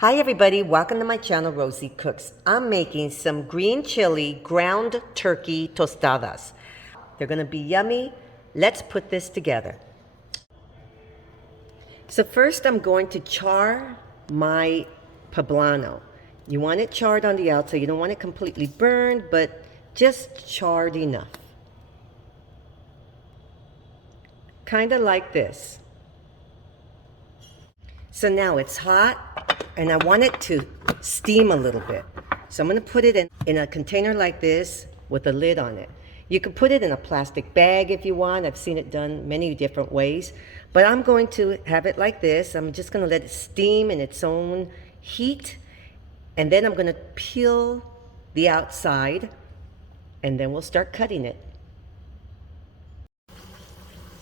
Hi everybody, welcome to my channel, Rosie Cooks. I'm making some green chili ground turkey tostadas. They're gonna be yummy. Let's put this together. So first I'm going to char my poblano. You want it charred on the outside. You don't want it completely burned, but just charred enough. Kind of like this. So now it's hot and I want it to steam a little bit. So I'm gonna put it in a container like this with a lid on it. You can put it in a plastic bag if you want. I've seen it done many different ways, but I'm going to have it like this. I'm just gonna let it steam in its own heat, and then I'm gonna peel the outside, and then we'll start cutting it.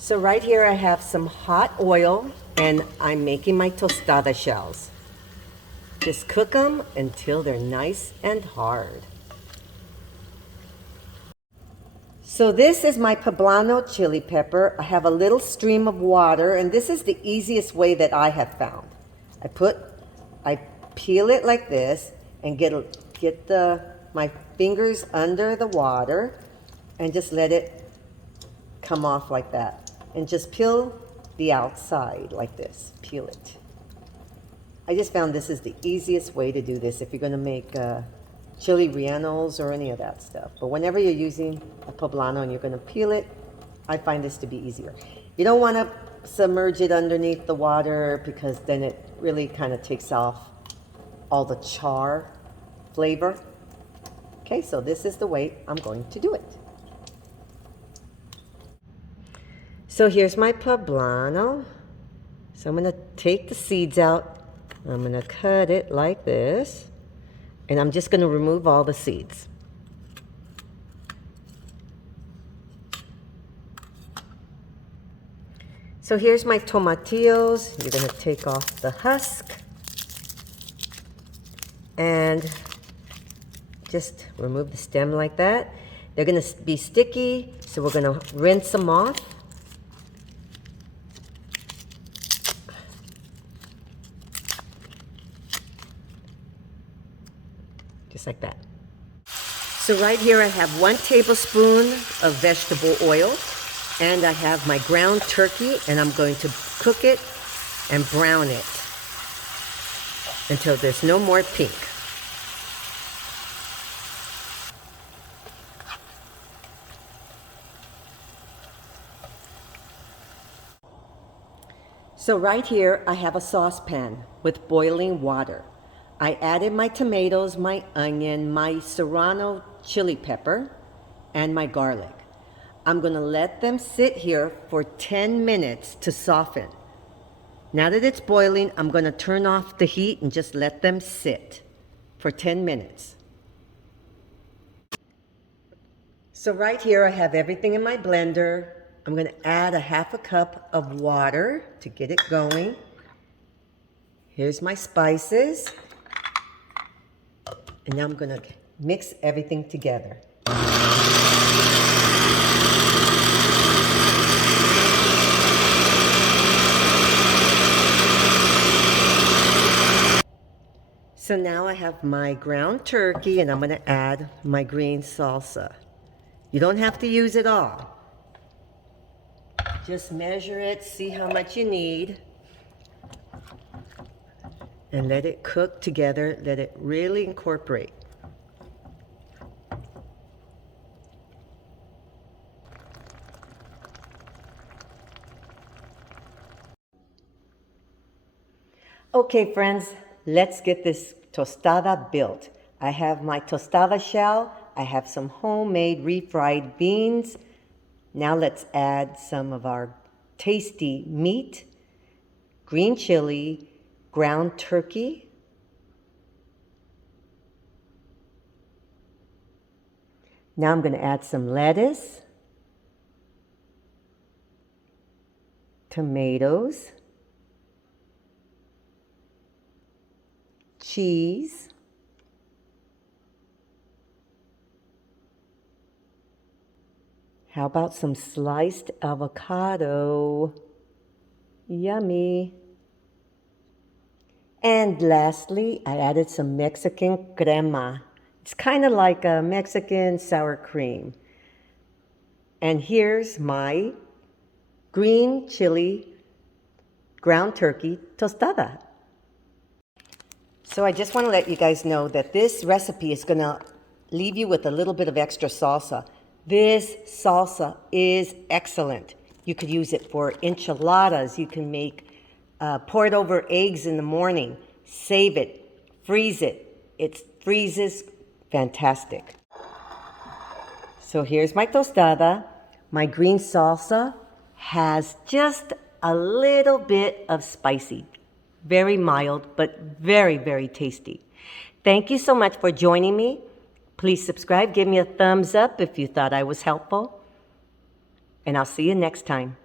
So right here I have some hot oil, and I'm making my tostada shells. Just cook them until they're nice and hard. So this is my poblano chili pepper. I have a little stream of water, and this is the easiest way that I have found. I peel it like this and get my fingers under the water and just let it come off like that. And just peel the outside like this. Peel it. I just found this is the easiest way to do this if you're going to make chili rellenos or any of that stuff. But whenever you're using a poblano and you're going to peel it, I find this to be easier. You don't want to submerge it underneath the water because then it really kind of takes off all the char flavor. Okay, so this is the way I'm going to do it. So here's my poblano. So I'm going to take the seeds out. I'm going to cut it like this. And I'm just going to remove all the seeds. So here's my tomatillos. You're going to take off the husk. And just remove the stem like that. They're going to be sticky, so we're going to rinse them off. Just like that. So right here I have 1 tablespoon of vegetable oil, and I have my ground turkey, and I'm going to cook it and brown it until there's no more pink. So right here I have a saucepan with boiling water. I added my tomatoes, my onion, my serrano chili pepper, and my garlic. I'm going to let them sit here for 10 minutes to soften. Now that it's boiling, I'm going to turn off the heat and just let them sit for 10 minutes. So right here I have everything in my blender. I'm going to add a 1/2 cup of water to get it going. Here's my spices. And now I'm going to mix everything together. So now I have my ground turkey, and I'm going to add my green salsa. You don't have to use it all. Just measure it, see how much you need, and let it cook together. Let it really incorporate. Okay, friends, let's get this tostada built. I have my tostada shell. I have some homemade refried beans. Now let's add some of our tasty meat, green chili, ground turkey, now I'm going to add some lettuce, tomatoes, cheese, how about some sliced avocado? Yummy. And lastly, I added some Mexican crema. It's kind of like a Mexican sour cream. And here's my green chili ground turkey tostada. So I just want to let you guys know that this recipe is going to leave you with a little bit of extra salsa. This salsa is excellent. You could use it for enchiladas. You can make, pour it over eggs in the morning. Save it, freeze it. It freezes fantastic. So here's my tostada. My green salsa has just a little bit of spicy. Very mild, but very, very tasty. Thank you so much for joining me. Please subscribe. Give me a thumbs up if you thought I was helpful. And I'll see you next time.